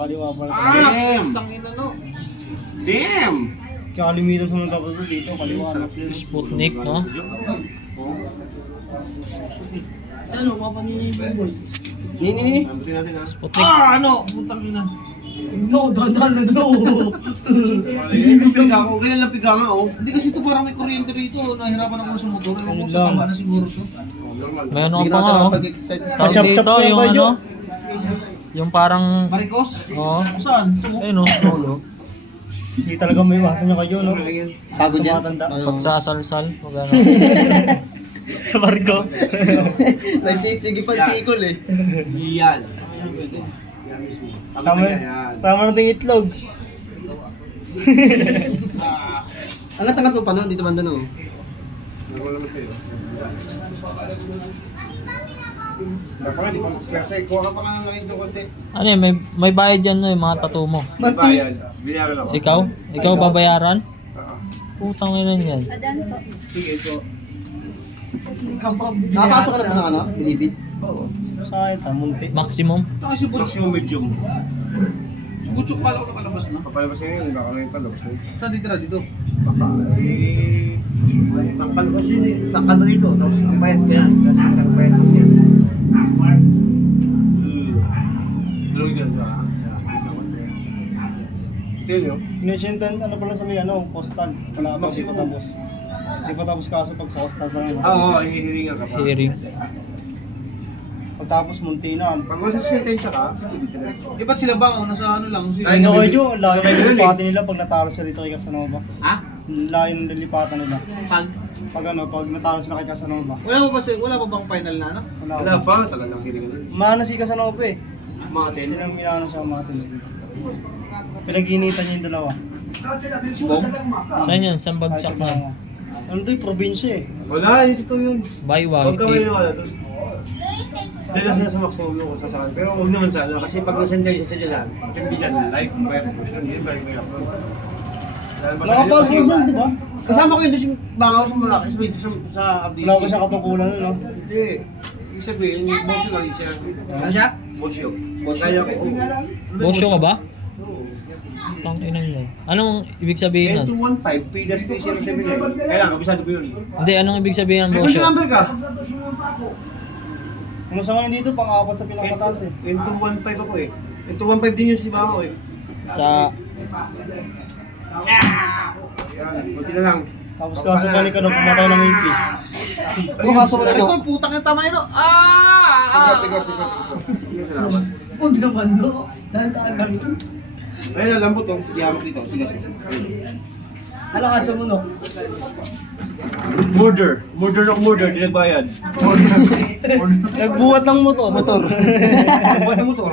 Kaliwa pala. Damn! Tangina no. Damn! Kaya kalimitan sa mga kapatid dito, kaliwa. Sarap yun. Sputnik, no? Saan o? Papa ni Boy. Ni. Lambutin natin ha. Sputnik. Ano? Putang ina. No, dandan no. Piga ako. Ganyan lang piga nga oh. Hindi kasi ito parang may kuryente rito. Nahirapan ako sa motor. Ewan ko Ang sa lang. taba na siguro to. May ano pa nga, oh. Tawag Chop-chop dito, na yung ba, ano? Jo? Yung parang, Maricos? oh, Saan? ayun, oh. Hindi talaga may iwasan niya kayo, no? Bago dyan. Tumatanda. Pagsasalsal, wag ano. Sa barko. Sige pa tikol eh. Yan. Yan mismo. Sama, sama natin itlog. Angat-angat mo pa no? Dito man doon oh. Nawala naman kayo. Dapat nga, di pa kasi kuha ka pa nga ng langis ng konti. Ano yun, may bayad yan, no, yung mga tattoo mo. May bayad. Binayaran ako. Ikaw? Ikaw babayaran? Oo. Putang ina yan. Sige po. Nakapasok ka na ba ng ano? Bilibid? Oo. Sa akin, tamunti. Maximum? Taka si Butch. Maximum medium. Si Butch yung pala ko nakalabas na. Papalabas niya yun, baka may palabas na yun. Saan dito dito? Baka takpan ko siya eh. Takpan na dito. Tapos ang bayad ko yan. Tapos ang bayad ko yan. Tulog yan siya. Ito yun yun. Inusintan, ano pala sa may ano, postal. Wala pa, di pa tapos. Di pa tapos kaso pag sa postal pa lang. Oo, hihiringan ka pa. Hearing. Pagtapos munti na. Pag nasa sentensya ka, ibig ka na rin. Eh ba't sila bang nasa ano lang? Ay, Ay, nabili- Jo, ang layo Sabay ng na yun eh. lilipatan nila pag natalo sila dito kay Casanova. Ha? Ang layo ng lilipatan nila. Pag? Pag ano, pag natalo sila kay Casanova. Wala pa bang final na ano? Wala Wala pa. pa, tagal ng hiringan nun. Mana si Casanova eh. Mga Hindi lang minano sa mga tuloy. Pinag-initan niya yung dalawa. Si Bong? Saan yan? Saan bagsak na? Ano to yung probinsya eh. Wala, hindi totoo yun. Baywag. Huwag ka may wala doon. Dahil lang sila sa maximum yung sasakan. Pero huwag naman sana. Kasi pag nasentensya siya dyan, hindi dyan, like, may reputation, hindi ba, may upload. Nakapasok ko dyan, di ba? Kasama ko yun doon si Bangaw sa Malaki, sa Abdi. Wala ko siya katukulan nun, no? Hindi. Ibig sabihin, boss yun lang siya. Ano siya? Boss yun. Kaya ko. Bosyo ka ba? Oo. Tang ina yan. Anong ibig sabihin nun? N215, P-307 eh. Kailangan, kabisado ko yun. Hindi, anong ibig sabihin ng May bosyo? question number ka? Ano sa ngayon dito, pang-apat sa pinakamataas eh. N215 ako eh. N215 din yung si Bangaw eh. Sa, Yan, kunti na lang. Tapos kaso balik ka na pumatay ng impis. Oh, kaso wala ito. Putang yung tama yun. Tigot. Salamat. Huwag naman no. Dahan-dahan lang. Ayun, lambot oh. Sige, hamot dito. Tigas. Ano kaso mo no? Murder, di nagbayad. Nagbuhat ng motor. Nagbayad ng motor.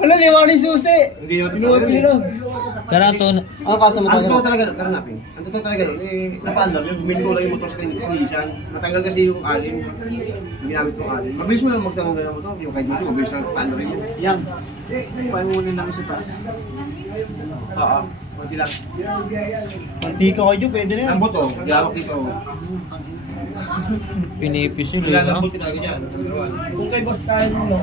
Wala, liwanag susi. Hindi naman totoo yun eh. karato, Ano kaso mo Ang totoo talaga, karanapin. Ang totoo talaga yun, napaandar yun. Gumin ko lang yung motor sa Nissan. Natanggal kasi yung alim. Ginamit ko alim. Mabilis mo lang magtanggal ng motor. Yung kahit mo ito, mabilis lang paandar yun. Yan. Pangunin lang sa taas. Oo, konti lang. Mantika kayo, pwede na yan. Lambot oh, gawak dito oh. pinipisil eh, no? Nilalambot yung talaga dyan. Number one. Kung kay boss kaya mo,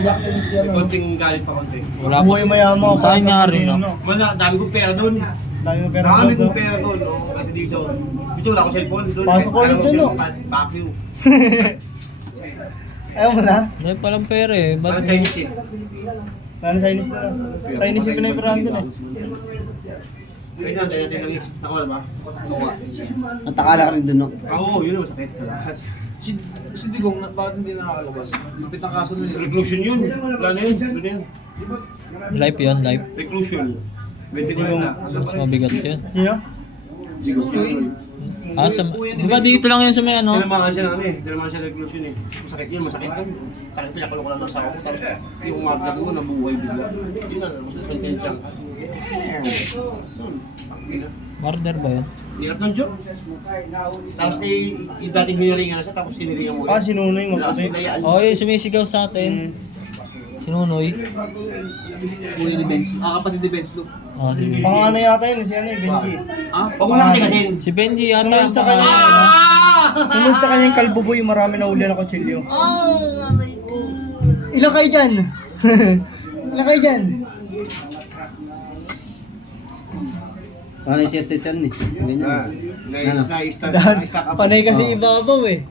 iyak din siya no. Konting galit pa konti. Wala Buhay mayaman. Sa akin nga rin, no? Wala, dami kong pera doon. Dami mo pera. Dami doon, kong no? pera doon. No? Kasi dito. Dito wala akong cellphone. Doon, Pasok ulit alam ko dun, no? cellphone, Fuck you. Ayaw mo na? Hindi palang pera eh. Ba't Parang Chinese eh. Lalo Chinese na. Chinese yung pinapirahan dun eh. Wait lang, tayo natin lang list. Ako ba? Ang takala ka rin dun no. Oo, yun ang masakit. Si Digong, bakit hindi nakakalabas? Napit ang kaso nila. Reclusion yun. Wala na yun. Doon na yun. live yun, live? Reclusion. 20 na. Mas mabigat yun. Sino? Ah, di ba dito lang yun sa may ano? Tinamaan siya ng ano eh. Tinamaan siya ng reclusion eh. Masakit yun, masakit yun. Takit pinakulong ko lang ng sakit. Tapos yung umagat ko, nabuhay bigla. Yun na, mas na sentensya. Murder ba yun? Hirap ng joke. Tapos yung dating hiniringan na siya, tapos hiniringan mo. Ah, sinunoy mo kasi. Oh, yung sumisigaw sa atin. Sinunoy. Kuya ni Benz. Kapatid ni Benz Luke. Ah, si Pangano yata yun, si ano eh, Benji. Huwag mo lang kasi. Si Benji yata. Sumunod sa kanya. Sumunod sa kanya yung kalbuboy, marami na uli na kutsilyo. Ilan kayo dyan? Wala kayo dyan. Parang siya session eh. Ganyan. Na-stack up. Panay kasi ibabaw eh.